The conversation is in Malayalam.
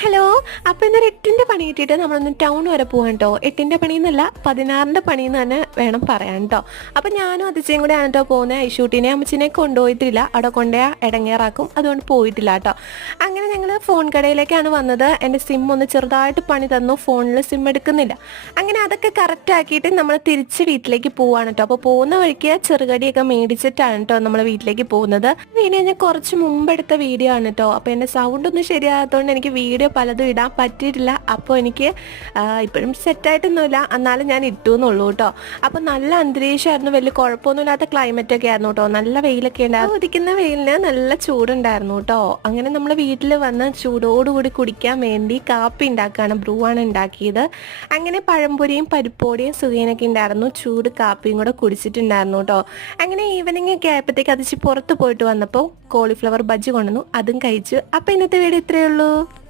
ഹലോ. അപ്പോൾ ഇന്നൊരു 8ന്റെ പണി കിട്ടിയിട്ട് നമ്മളൊന്ന് ടൗൺ വരെ പോകാൻ കേട്ടോ. 8ന്റെ പണിയെന്നല്ല 16ന്റെ പണിയെന്ന് തന്നെ വേണം പറയാൻ കേട്ടോ. അപ്പോൾ ഞാനും അതിച്ചയും കൂടെ ആണ് കേട്ടോ പോകുന്നത്. ഐഷൂട്ടിനെ അമ്മച്ചിനെ കൊണ്ടുപോയിട്ടില്ല, അവിടെ കൊണ്ടുപോയാ ഇടങ്ങേറാക്കും, അതുകൊണ്ട് പോയിട്ടില്ല കേട്ടോ. അങ്ങനെ ഞങ്ങൾ ഫോൺ കടയിലേക്കാണ് വന്നത്. എൻ്റെ സിം ഒന്ന് ചെറുതായിട്ട് പണി തന്നു, ഫോണിൽ സിം എടുക്കുന്നില്ല. അങ്ങനെ അതൊക്കെ കറക്റ്റ് ആക്കിയിട്ട് നമ്മൾ തിരിച്ച് വീട്ടിലേക്ക് പോവാണ് കേട്ടോ. അപ്പോൾ പോകുന്ന വഴിക്ക് ചെറുകടിയൊക്കെ മേടിച്ചിട്ടാണ് കേട്ടോ നമ്മൾ വീട്ടിലേക്ക് പോകുന്നത്. വീഡിയോ ഞാൻ കുറച്ച് മുമ്പെടുത്ത വീഡിയോ ആണ് കേട്ടോ. അപ്പോൾ എൻ്റെ സൗണ്ട് ഒന്നും ശരിയാകാത്തതുകൊണ്ട് എനിക്ക് വീഡിയോ പലതും ഇടാൻ പറ്റിയിട്ടില്ല. അപ്പോൾ എനിക്ക് ഇപ്പോഴും സെറ്റായിട്ടൊന്നുമില്ല, എന്നാലും ഞാൻ ഇട്ടു എന്നുള്ളൂ കേട്ടോ. അപ്പോൾ നല്ല അന്തരീക്ഷമായിരുന്നു, വലിയ കുഴപ്പമൊന്നുമില്ലാത്ത ക്ലൈമറ്റ് ഒക്കെ ആയിരുന്നു കേട്ടോ. നല്ല വെയിലൊക്കെ ഉണ്ടായിരുന്നു. ഉദിക്കുന്ന വെയിലിന് നല്ല ചൂടുണ്ടായിരുന്നു കേട്ടോ. അങ്ങനെ നമ്മൾ വീട്ടിൽ വന്ന് ചൂടോടുകൂടി കുടിക്കാൻ വേണ്ടി കാപ്പി ഉണ്ടാക്കുകയാണ്. ബ്രൂ ആണ് ഉണ്ടാക്കിയത്. അങ്ങനെ പഴംപൊരിയും പരിപ്പോടിയും സുഖീനൊക്കെ ഉണ്ടായിരുന്നു. ചൂട് കാപ്പിയും കൂടെ കുടിച്ചിട്ടുണ്ടായിരുന്നു കേട്ടോ. അങ്ങനെ ഈവനിങ് ഒക്കെ ആയപ്പോഴത്തേക്ക് അതിച്ച് പുറത്ത് പോയിട്ട് വന്നപ്പോൾ കോളിഫ്ലവർ ബജ്ജി കൊണ്ടുവന്നു, അതും കഴിച്ചു. അപ്പോൾ ഇന്നത്തെ വീഡിയോ ഇത്രയേ ഉള്ളൂ.